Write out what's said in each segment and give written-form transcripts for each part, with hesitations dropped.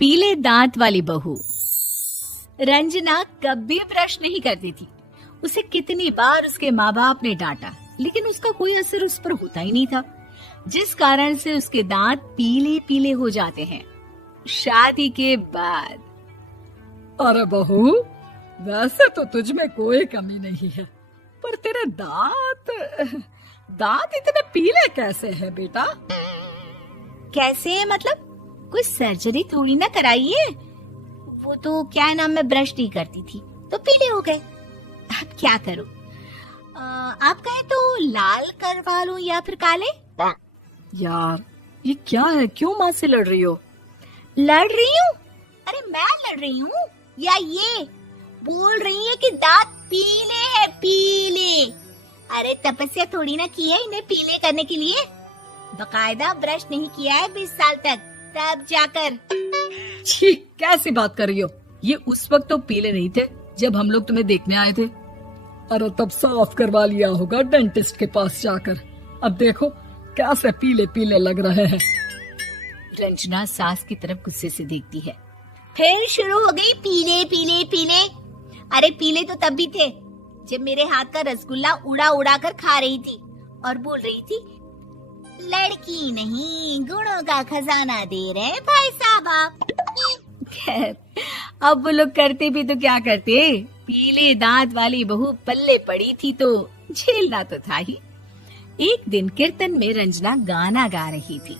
पीले दांत वाली बहू। रंजना कभी ब्रश नहीं करती थी। उसे कितनी बार उसके माँ बाप ने डांटा, लेकिन उसका कोई असर उस पर होता ही नहीं था, जिस कारण से उसके दांत पीले पीले हो जाते हैं। शादी के बाद। अरे बहू, वैसे तो तुझ में कोई कमी नहीं है, पर तेरे दांत इतने पीले कैसे हैं बेटा? कैसे मतलब? कोई सर्जरी थोड़ी ना कराइए। वो तो क्या नाम, मैं ब्रश नहीं करती थी तो पीले हो गए। अब क्या करूं? आप कहे तो लाल करवा लूं या फिर काले? यार ये क्या है, क्यों माँ से लड़ रही हो? लड़ रही हूँ? अरे मैं लड़ रही हूँ या ये बोल रही है कि दांत पीले हैं, पीले। अरे तपस्या थोड़ी ना की है इन्हें पीले करने के लिए। बकायदा ब्रश नहीं किया है 20 साल तक, तब जाकर। छी, कैसी बात कर रही हो? ये उस वक्त तो पीले नहीं थे जब हम लोग तुम्हें देखने आए थे। अरे तब साफ करवा लिया होगा डेंटिस्ट के पास जाकर। अब देखो कैसे पीले पीले लग रहे हैं। रंजना सास की तरफ गुस्से से देखती है। फिर शुरू हो गई पीले पीले पीले। अरे पीले तो तब भी थे जब मेरे हाथ का रसगुल्ला उड़ा उड़ा कर खा रही थी और बोल रही थी, लड़की नहीं गुणों का खजाना दे रहे भाई साहब आप। खैर, अब वो लोग करते भी तो क्या करते, पीले दांत वाली बहू पल्ले पड़ी थी तो झेलना तो था ही। एक दिन कीर्तन में रंजना गाना गा रही थी।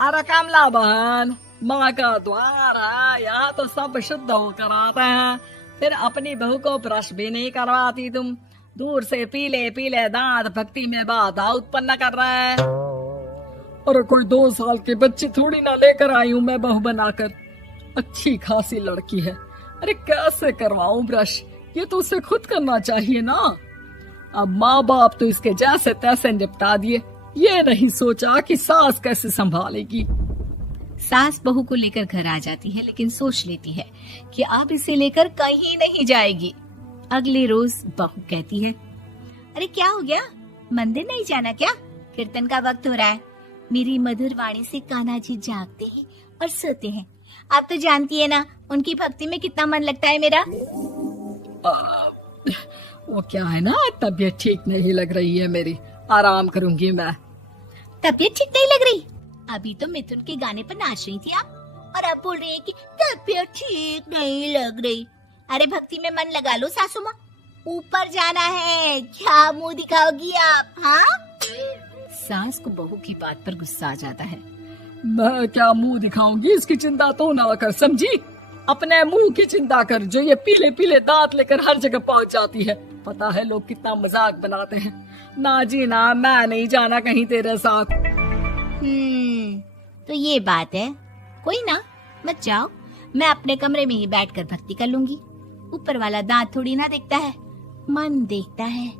अरे कमला बहन, माँ का द्वार है, यहाँ तो सब शुद्ध होकर आते हैं, फिर अपनी बहू को ब्रश भी नहीं करवाती तुम। दूर से पीले पीले दांत भक्ति में बाधा उत्पन्न कर रहे हैं। अरे कोई 2 साल के बच्चे थोड़ी ना लेकर आई हूँ मैं बहू बनाकर। अच्छी खासी लड़की है, अरे कैसे करवाऊं ब्रश? ये तो उसे खुद करना चाहिए ना। अब माँ बाप तो इसके जैसे तैसे निपटा दिए, ये नहीं सोचा कि सास कैसे संभालेगी। सास बहू को लेकर घर आ जाती है, लेकिन सोच लेती है कि अब इसे लेकर कहीं नहीं जाएगी। अगले रोज बहू कहती है, अरे क्या हो गया, मंदिर नहीं जाना क्या? कीर्तन का वक्त हो रहा है। मेरी मधुर वाणी से कान्हा जी जागते हैं और सोते हैं। आप तो जानती है ना उनकी भक्ति में कितना मन लगता है मेरा। वो क्या है ना, तबीयत ठीक नहीं लग रही है मेरी, आराम करूंगी मैं। तबीयत ठीक नहीं लग रही? अभी तो मिथुन के गाने पर नाच रही थी आप, और अब बोल रही है कि तबीयत ठीक नहीं लग रही। अरे भक्ति में मन लगा लो सासू माँ, ऊपर जाना है, क्या मुंह दिखाओगी आप? हाँ? सास को बहू की बात पर गुस्सा आ जाता है। मैं क्या मुंह दिखाऊंगी, इसकी चिंता तो ना कर, समझी? अपने मुंह की चिंता कर, जो ये पीले पीले दांत लेकर हर जगह पहुंच जाती है। पता है लोग कितना मजाक बनाते हैं। ना जी ना, मैं नहीं जाना कहीं तेरे साथ। तो ये बात है। कोई ना, मत जाओ, मैं अपने कमरे में ही बैठकर भक्ति कर लूंगी। ऊपर वाला दांत थोड़ी ना देखता है, मन देखता है,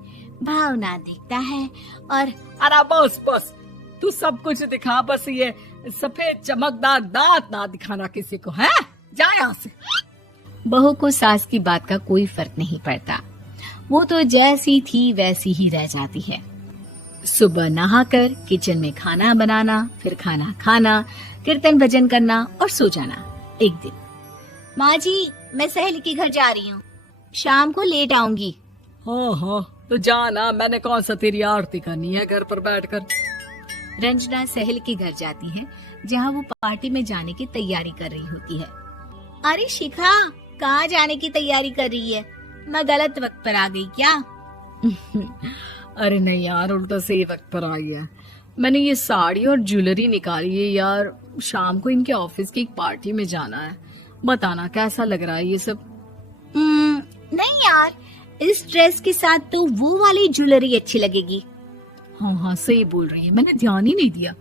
भावना देखता है। और अरे बस बस, तू सब कुछ दिखा, बस ये सफेद चमकदार दांत ना दिखाना किसी को, है? जा यहाँ से। बहू को सास की बात का कोई फर्क नहीं पड़ता, वो तो जैसी थी वैसी ही रह जाती है। सुबह नहाकर किचन में खाना बनाना, फिर खाना खाना, कीर्तन भजन करना और सो जाना। एक दिन, माँ जी मैं सहेली के घर जा रही हूँ, शाम को लेट आऊंगी। हाँ, तो जाना, मैंने कौन सा तेरी आरती करनी है घर पर बैठकर। रंजना सहेली के घर जाती है, जहाँ वो पार्टी में जाने की तैयारी कर रही होती है। अरे शिखा, कहाँ जाने की तैयारी कर रही है? मैं गलत वक्त पर आ गई क्या? अरे नहीं यार, उल्टा सही वक्त पर आ गया। मैंने ये साड़ी और ज्वेलरी निकाली है यार, शाम को इनके ऑफिस की एक पार्टी में जाना है। बताना कैसा लग रहा है ये सब? नहीं यार, इस ड्रेस के साथ तो वो वाली ज्वेलरी अच्छी लगेगी। हाँ, सही बोल रही है, मैंने ध्यान ही नहीं दिया।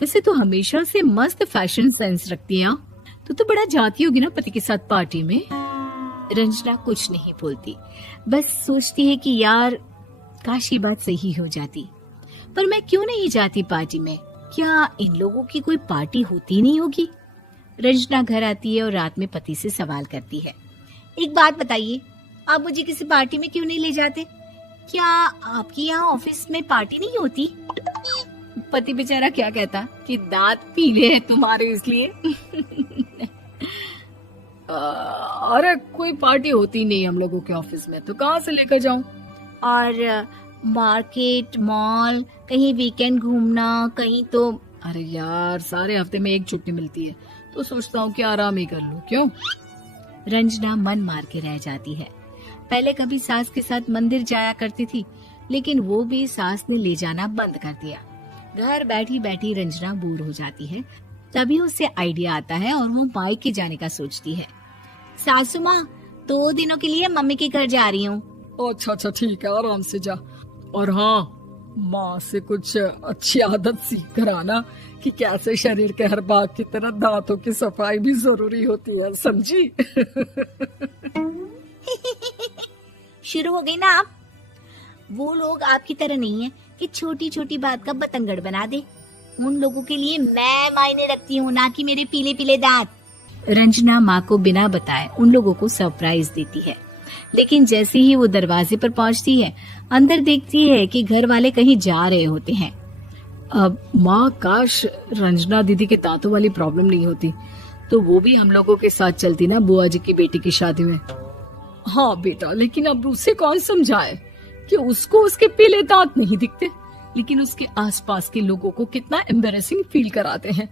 वैसे तो हमेशा से मस्त फैशन सेंस रखती है। तो बड़ा जाती होगी ना पति के साथ पार्टी में। रंजना कुछ नहीं बोलती, बस सोचती है कि यार काश ये बात सही हो जाती, पर मैं क्यों नहीं जाती पार्टी में? क्या इन लोगों की कोई पार्टी होती नहीं होगी? रंजना घर आती है और रात में पति से सवाल करती है, एक बात बताइए, आप मुझे किसी पार्टी में क्यों नहीं ले जाते? क्या आपकी यहाँ ऑफिस में पार्टी नहीं होती? पति बेचारा क्या कहता कि दांत पीले हैं तुम्हारे इसलिए। अरे कोई पार्टी होती नहीं हम लोगों के ऑफिस में, तो कहाँ से लेकर जाऊं? और मार्केट, मॉल, कहीं वीकेंड घूमना, कहीं तो। अरे यार सारे हफ्ते में एक छुट्टी मिलती है, तो सोचता हूँ कि आराम ही कर लूं। क्यों? रंजना मन मार के रह जाती है। पहले कभी सास के साथ मंदिर जाया करती थी, लेकिन वो भी सास ने ले जाना बंद कर दिया। घर बैठी बैठी रंजना बोर हो जाती है। तभी उसे आइडिया आता है और वो मायके जाने का सोचती है। सासू माँ, 2 दिनों के लिए मम्मी के घर जा रही हूँ। अच्छा ठीक है, आराम से जा। और हाँ, माँ से कुछ अच्छी आदत सीख कर आना कि कैसे शरीर के हर भाग की तरह दांतों की सफाई भी जरूरी होती है, समझी? शुरू हो गई ना आप। वो लोग आपकी तरह नहीं है कि छोटी छोटी बात का बतंगड़ बना दे। उन लोगों के लिए मैं मायने रखती हूँ, ना कि मेरे पीले पीले दांत। रंजना माँ को बिना बताए उन लोगों को सरप्राइज देती है, लेकिन जैसे ही वो दरवाजे पर पहुंचती है, अंदर देखती है कि घर वाले कहीं जा रहे होते हैं। अब माँ, काश रंजना दीदी के दांतों वाली प्रॉब्लम नहीं होती, तो वो भी हम लोगों के साथ चलती ना बुआ जी की बेटी की शादी में। हाँ बेटा, लेकिन अब उसे कौन समझाए कि उसको उसके पीले दांत नहीं दिखते, लेकिन उसके आसपास के लोगों को कितना एम्बैरेसिंग फील कराते हैं।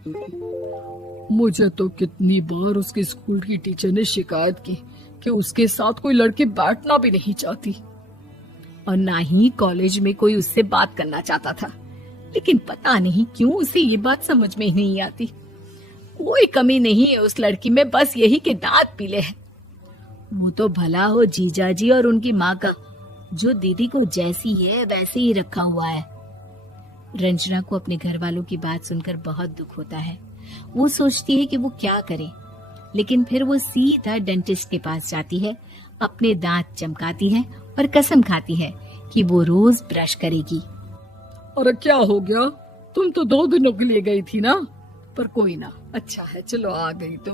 मुझे तो कितनी बार उसके स्कूल की टीचर ने शिकायत की कि उसके साथ कोई लड़की बैठना भी नहीं चाहती, और ना ही कॉलेज में कोई उससे बात करना चाहता था। लेकिन पता नहीं क्यों उसे ये बात समझ में ही नहीं आती। कोई कमी नहीं है उस लड़की में, बस यही कि दांत पीले हैं। वो तो भला हो जीजाजी और उनकी माँ का, जो दीदी को जैसी है वैसे ही रखा हुआ है। रंजना को अपने घर वालों की बात सुनकर बहुत दुख होता है। वो सोचती है कि वो क्या करे, लेकिन फिर वो सीधा डेंटिस्ट के पास जाती है, अपने दांत चमकाती है और कसम खाती है कि वो रोज ब्रश करेगी। अरे क्या हो गया? तुम तो 2 दिनों के लिए गई थी ना, पर कोई ना, अच्छा है, चलो आ गई तो।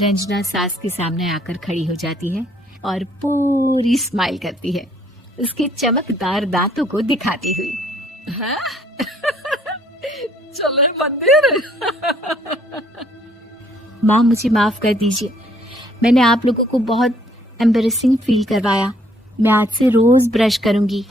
रंजना सास के सामने आकर खड़ी हो जाती है और पूरी स्माइल करती है, उसके चमकदार दांतों को दिखाती हुई। है? चले मंदिर। माँ, मुझे माफ कर दीजिए, मैंने आप लोगों को बहुत एम्बैरेसिंग फील करवाया। मैं आज से रोज ब्रश करूंगी।